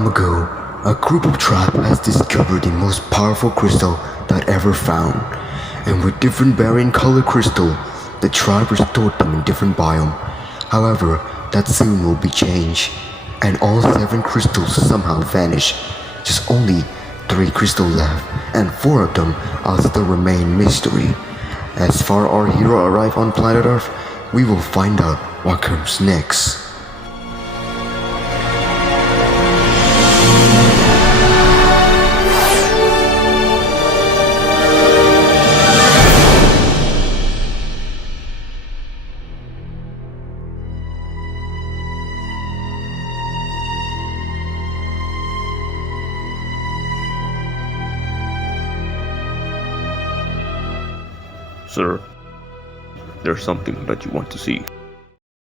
time ago, a group of tribe has discovered the most powerful crystal that ever found. And with different varying color crystal, the tribe restored them in different biome. However, that soon will be changed, and all 7 crystals somehow vanish. Just only 3 crystals left, and 4 of them are still remain mystery. As far our hero arrive on planet Earth, we will find out what comes next. Sir, there's something that you want to see.